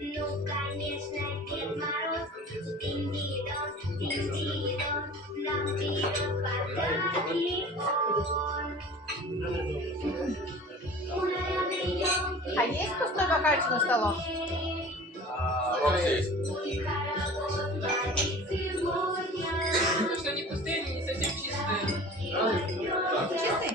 Ну, конечно, Дед Мороз, Динь-Дидон, Динь-Дидон, нам придет подарки он. А есть пустой бокальчик на столом? Что они пустые, они не совсем чистые. Чистый?